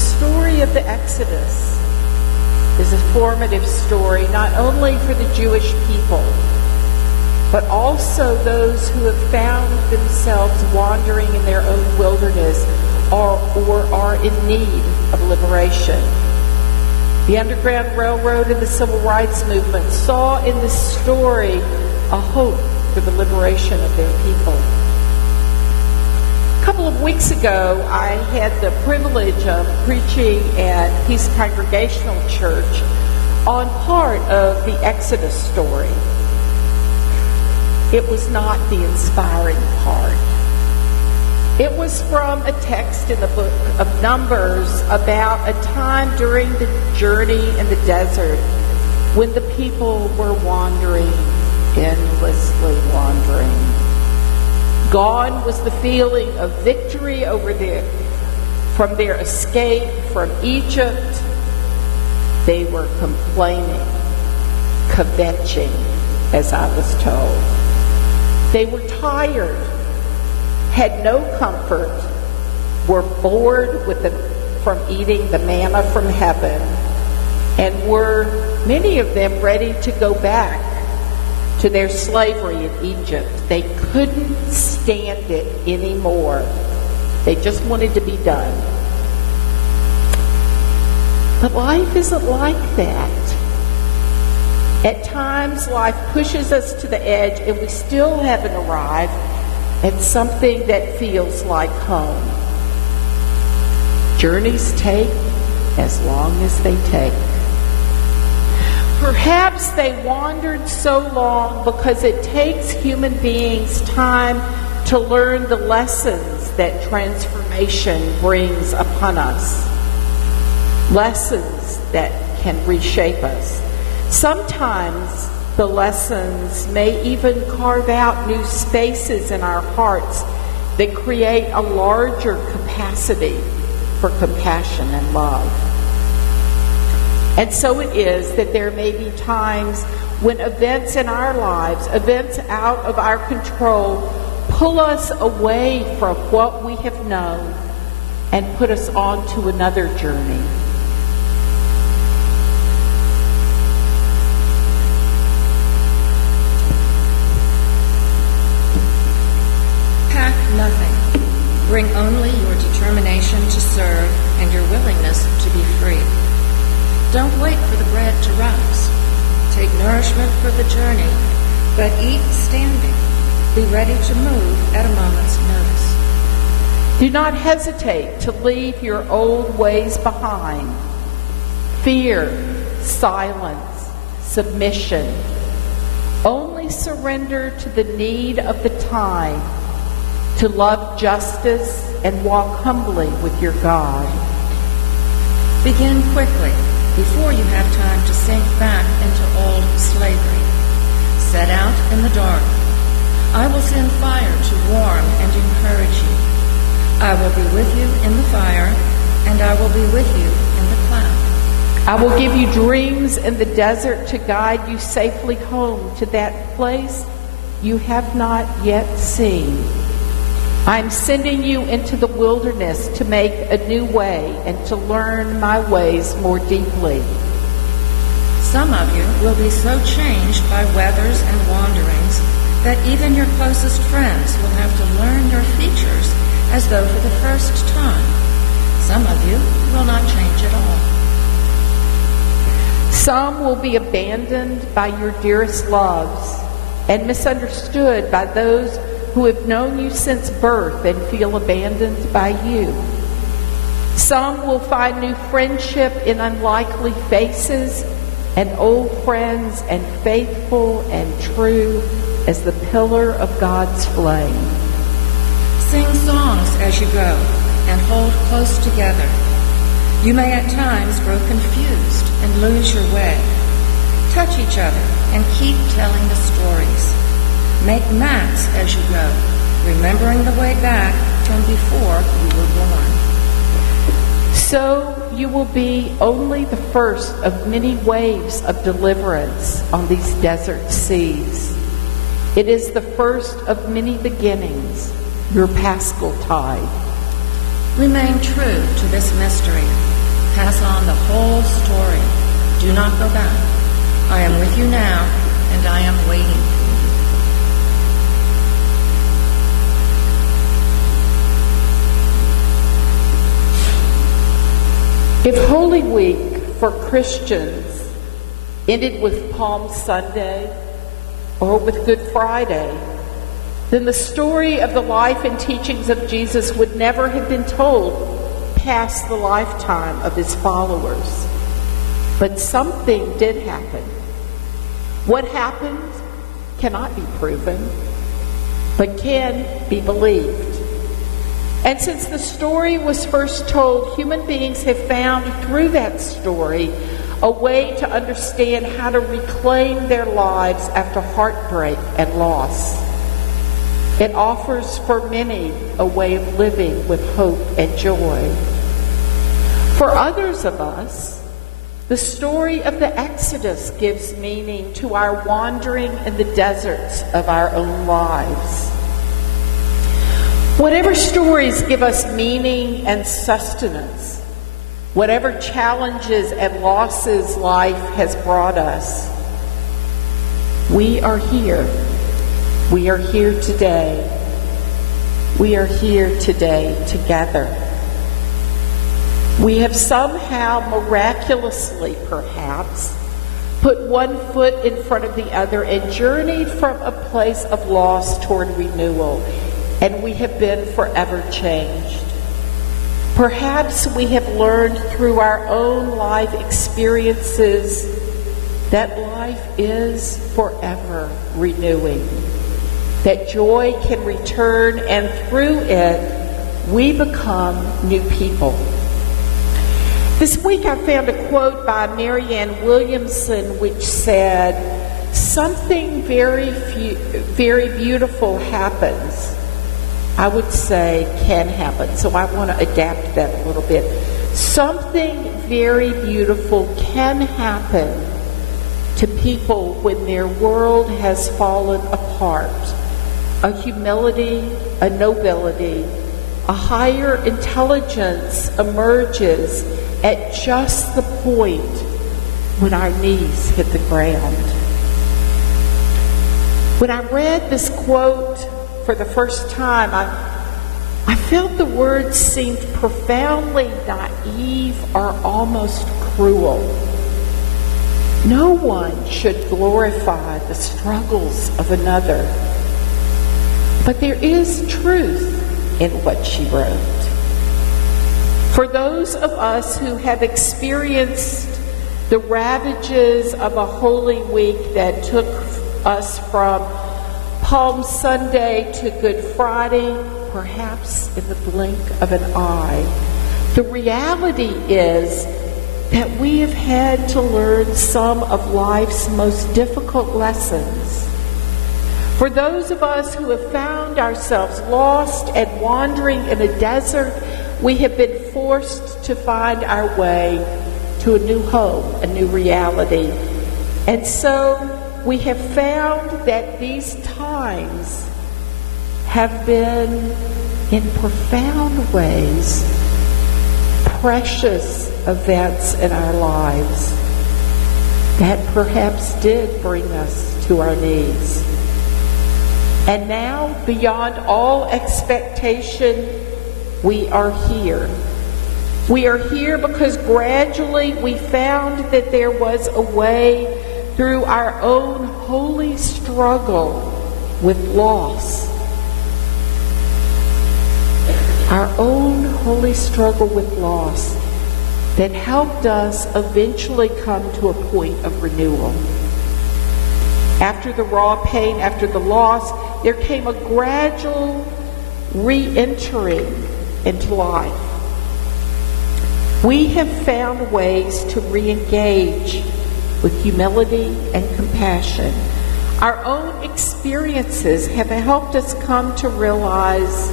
story of the Exodus is a formative story not only for the Jewish people, but also those who have found themselves wandering in their own wilderness or are in need of liberation. The Underground Railroad and the Civil Rights Movement saw in this story a hope for the liberation of their people. A couple of weeks ago, I had the privilege of preaching at Peace Congregational Church on part of the Exodus story. It was not the inspiring part. It was from a text in the book of Numbers about a time during the journey in the desert when the people were wandering, endlessly wandering. Gone was the feeling of victory from their escape from Egypt. They were complaining, kvetching, as I was told. They were tired, had no comfort, were bored from eating the manna from heaven, and were, many of them, ready to go back to their slavery in Egypt. They couldn't stand it anymore. They just wanted to be done. But life isn't like that. At times, life pushes us to the edge and we still haven't arrived at something that feels like home. Journeys take as long as they take. Perhaps they wandered so long because it takes human beings time to learn the lessons that transformation brings upon us. Lessons that can reshape us. Sometimes the lessons may even carve out new spaces in our hearts that create a larger capacity for compassion and love. And so it is that there may be times when events in our lives, events out of our control, pull us away from what we have known and put us on to another journey. Pack nothing. Bring only your determination to serve and your willingness to be free. Don't wait for the bread to rise. Take nourishment for the journey, but eat standing. Be ready to move at a moment's notice. Do not hesitate to leave your old ways behind. Fear, silence, submission. Only surrender to the need of the time to love justice and walk humbly with your God. Begin quickly, before you have time to sink back into old slavery. Set out in the dark. I will send fire to warm and encourage you. I will be with you in the fire, and I will be with you in the cloud. I will give you dreams in the desert to guide you safely home to that place you have not yet seen. I'm sending you into the wilderness to make a new way and to learn my ways more deeply. Some of you will be so changed by weathers and wanderings that even your closest friends will have to learn your features as though for the first time. Some of you will not change at all. Some will be abandoned by your dearest loves and misunderstood by those who have known you since birth and feel abandoned by you. Some will find new friendship in unlikely faces and old friends and faithful and true as the pillar of God's flame. Sing songs as you go and hold close together. You may at times grow confused and lose your way. Touch each other and keep telling the stories. Make maps as you go, remembering the way back from before you were born. So you will be only the first of many waves of deliverance on these desert seas. It is the first of many beginnings, your Paschal tide. Remain true to this mystery. Pass on the whole story. Do not go back. I am with you now, and I am waiting for you. If Holy Week for Christians ended with Palm Sunday or with Good Friday, then the story of the life and teachings of Jesus would never have been told past the lifetime of his followers. But something did happen. What happened cannot be proven, but can be believed. And since the story was first told, human beings have found through that story a way to understand how to reclaim their lives after heartbreak and loss. It offers for many a way of living with hope and joy. For others of us, the story of the Exodus gives meaning to our wandering in the deserts of our own lives. Whatever stories give us meaning and sustenance, whatever challenges and losses life has brought us, we are here. We are here today. We are here today together. We have somehow, miraculously perhaps, put one foot in front of the other and journeyed from a place of loss toward renewal, and we have been forever changed. Perhaps we have learned through our own life experiences that life is forever renewing, that joy can return, and through it, we become new people. This week I found a quote by Marianne Williamson which said, "Something very beautiful happens." I would say can happen, so I want to adapt that a little bit. Something very beautiful can happen to people when their world has fallen apart. A humility, a nobility, a higher intelligence emerges at just the point when our knees hit the ground. When I read this quote for the first time, I felt the words seemed profoundly naive or almost cruel. No one should glorify the struggles of another. But there is truth in what she wrote. For those of us who have experienced the ravages of a Holy Week that took us from Palm Sunday to Good Friday, perhaps in the blink of an eye, the reality is that we have had to learn some of life's most difficult lessons. For those of us who have found ourselves lost and wandering in a desert, we have been forced to find our way to a new home, a new reality. And so we have found that these times have been, in profound ways, precious events in our lives that perhaps did bring us to our knees. And now, beyond all expectation, we are here. We are here because gradually we found that there was a way through our own holy struggle with loss. Our own holy struggle with loss that helped us eventually come to a point of renewal. After the raw pain, after the loss, there came a gradual re-entering into life. We have found ways to re-engage with humility and compassion. Our own experiences have helped us come to realize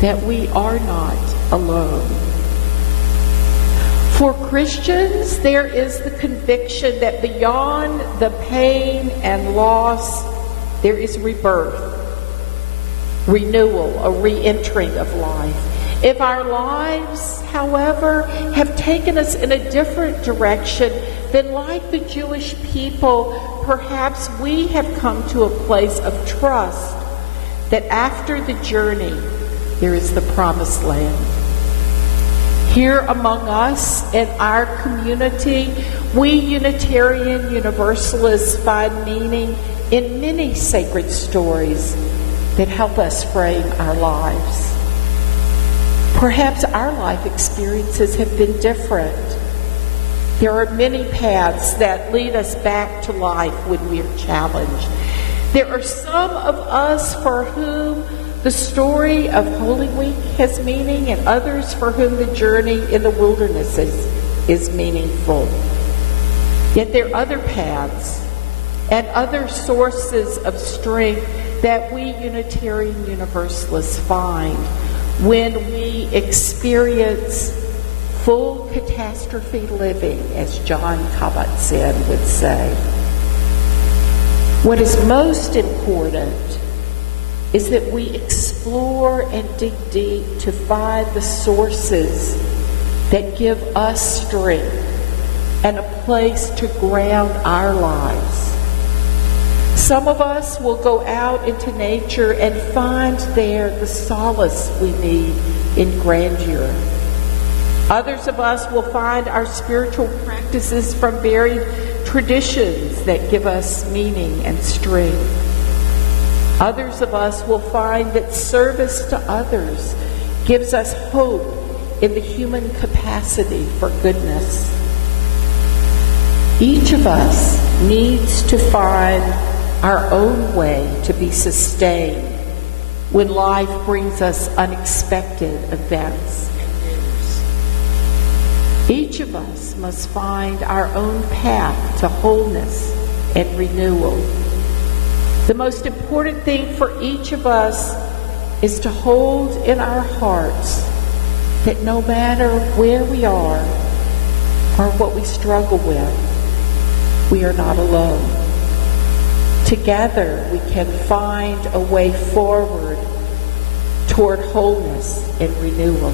that we are not alone. For Christians, there is the conviction that beyond the pain and loss, there is rebirth, renewal, a re-entering of life. If our lives, however, have taken us in a different direction, then like the Jewish people, perhaps we have come to a place of trust that after the journey, there is the promised land. Here among us in our community, we Unitarian Universalists find meaning in many sacred stories that help us frame our lives. Perhaps our life experiences have been different. There are many paths that lead us back to life when we are challenged. There are some of us for whom the story of Holy Week has meaning, and others for whom the journey in the wilderness is meaningful. Yet there are other paths and other sources of strength that we Unitarian Universalists find when we experience full catastrophe living, as John Kabat-Zinn would say. What is most important is that we explore and dig deep to find the sources that give us strength and a place to ground our lives. Some of us will go out into nature and find there the solace we need in grandeur. Others of us will find our spiritual practices from varied traditions that give us meaning and strength. Others of us will find that service to others gives us hope in the human capacity for goodness. Each of us needs to find our own way to be sustained when life brings us unexpected events and news. Each of us must find our own path to wholeness and renewal. The most important thing for each of us is to hold in our hearts that no matter where we are or what we struggle with, we are not alone. Together we can find a way forward toward wholeness and renewal.